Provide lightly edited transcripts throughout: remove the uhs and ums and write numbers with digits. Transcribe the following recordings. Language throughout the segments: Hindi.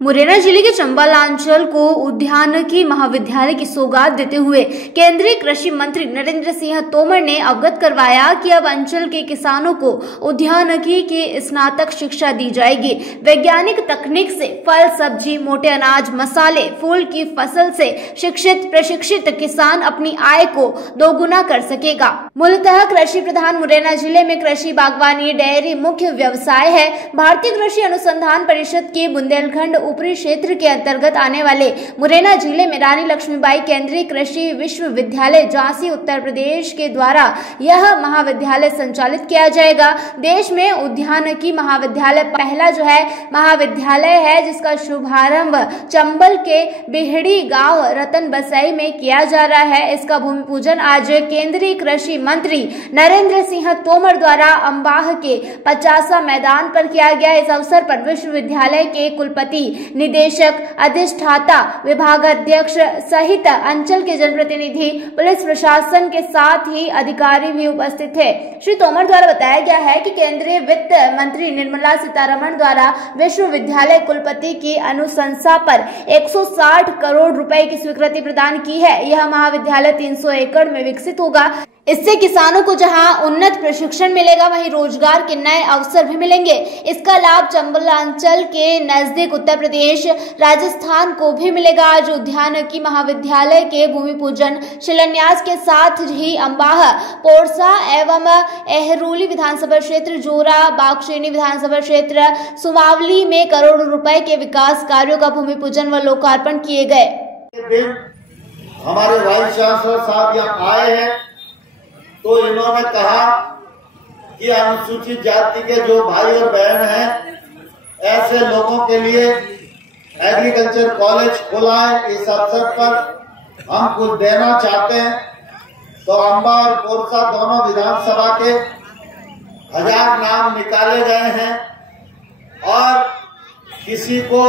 मुरैना जिले के चंबल अंचल को उद्यानिकी महाविद्यालय की सौगात देते हुए केंद्रीय कृषि मंत्री नरेंद्र सिंह तोमर ने अवगत करवाया कि अब अंचल के किसानों को उद्यानिकी की स्नातक शिक्षा दी जाएगी। वैज्ञानिक तकनीक से फल, सब्जी, मोटे अनाज, मसाले, फूल की फसल से शिक्षित प्रशिक्षित किसान अपनी आय को दोगुना कर सकेगा। मूलतः कृषि प्रधान मुरैना जिले में कृषि, बागवानी, डेयरी मुख्य व्यवसाय है। भारतीय कृषि अनुसंधान परिषद के बुंदेलखंड ऊपरी क्षेत्र के अंतर्गत आने वाले मुरैना जिले में रानी लक्ष्मीबाई केंद्रीय कृषि विश्वविद्यालय झांसी उत्तर प्रदेश के द्वारा यह महाविद्यालय संचालित किया जाएगा। देश में उद्यानिकी महाविद्यालय पहला महाविद्यालय है जिसका शुभारंभ चंबल के बिहड़ी गांव रतन बसई में किया जा रहा है। इसका भूमि पूजन आज केंद्रीय कृषि मंत्री नरेंद्र सिंह तोमर द्वारा अंबाह के 50 मैदान पर किया गया। इस अवसर पर विश्वविद्यालय के कुलपति, निदेशक, अधिष्ठाता, विभागाध्यक्ष सहित अंचल के जनप्रतिनिधि, पुलिस प्रशासन के साथ ही अधिकारी भी उपस्थित थे। श्री तोमर द्वारा बताया गया है कि केंद्रीय वित्त मंत्री निर्मला सीतारमण द्वारा विश्वविद्यालय कुलपति की अनुशंसा पर 160 करोड़ रुपए की स्वीकृति प्रदान की है। यह महाविद्यालय 300 एकड़ में विकसित होगा। इससे किसानों को जहां उन्नत प्रशिक्षण मिलेगा वहीं रोजगार के नए अवसर भी मिलेंगे। इसका लाभ चंबल अंचल के नजदीक उत्तर प्रदेश, राजस्थान को भी मिलेगा। आज उद्यानिकी महाविद्यालय के भूमि पूजन शिलान्यास के साथ ही अंबाह, पोरसा एवं एहरोली विधानसभा क्षेत्र, जोरा, बागशेनी विधानसभा क्षेत्र, सुमावली में करोड़ों रुपए के विकास कार्यों का भूमि पूजन व लोकार्पण किए गए। हमारे वाइस चांसलर साहब यहाँ आए हैं तो इन्होंने कहा कि अनुसूचित जाति के जो भाई और बहन हैं ऐसे लोगों के लिए एग्रीकल्चर कॉलेज खुला है। इस अवसर पर हम कुछ देना चाहते हैं। तो अंबा और पोरसा दोनों विधानसभा के 1000 नाम निकाले गए हैं और किसी को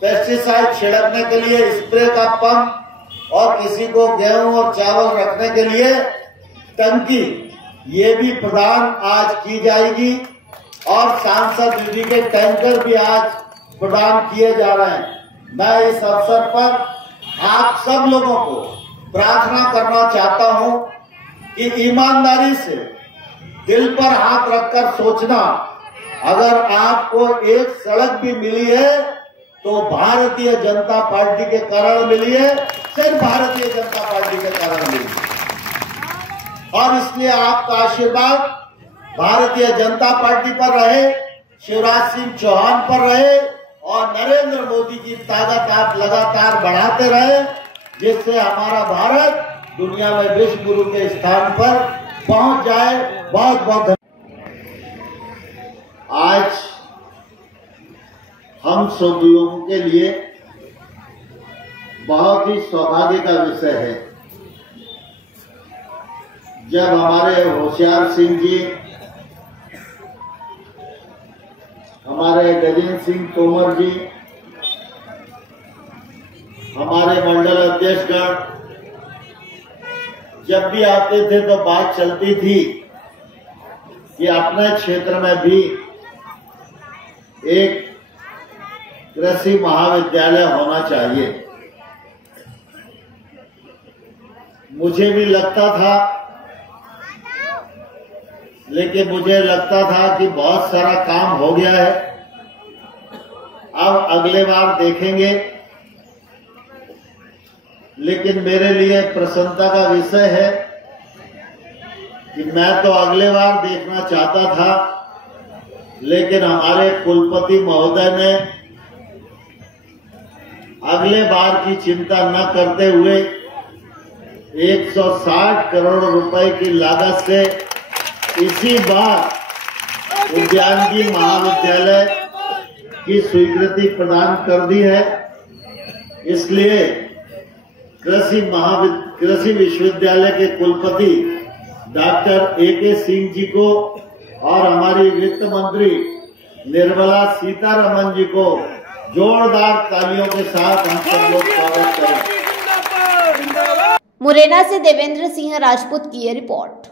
पेस्टिसाइड छिड़कने के लिए स्प्रे का पंप और किसी को गेहूं और चावल रखने के लिए टंकी, ये भी प्रदान आज की जाएगी और सांसद निधि के टैंकर भी आज प्रदान किए जा रहे हैं। मैं इस अवसर पर आप सब लोगों को प्रार्थना करना चाहता हूं कि ईमानदारी से दिल पर हाथ रखकर सोचना, अगर आपको एक सड़क भी मिली है तो भारतीय जनता पार्टी के कारण मिली है, सिर्फ भारतीय जनता पार्टी के कारण मिली है। और इसलिए आपका आशीर्वाद भारतीय जनता पार्टी पर रहे, शिवराज सिंह चौहान पर रहे और नरेंद्र मोदी की ताकत आप लगातार बढ़ाते रहे, जिससे हमारा भारत दुनिया में विश्व गुरु के स्थान पर पहुंच जाए। बहुत बहुत धन्यवाद। आज हम सब लोगों के लिए बहुत ही सौभाग्य का विषय है जब हमारे होशियार सिंह जी, हमारे गजेंद्र सिंह तोमर जी, हमारे मंडल अध्यक्षगण जब भी आते थे तो बात चलती थी कि अपने क्षेत्र में भी एक कृषि महाविद्यालय होना चाहिए। मुझे भी लगता था, लेकिन मुझे लगता था कि बहुत सारा काम हो गया है, अब अगले बार देखेंगे। लेकिन मेरे लिए प्रसन्नता का विषय है कि मैं तो अगले बार देखना चाहता था, लेकिन हमारे कुलपति महोदय ने अगले बार की चिंता न करते हुए 160 करोड़ रुपए की लागत से इसी बार उद्यानिकी महाविद्यालय की स्वीकृति प्रदान कर दी है। इसलिए कृषि विश्वविद्यालय के कुलपति डॉक्टर ए.के. सिंह जी को और हमारी वित्त मंत्री निर्मला सीतारमण जी को जोरदार तालियों के साथ हम सब लोग स्वागत करें। मुरैना से देवेंद्र सिंह राजपूत की रिपोर्ट।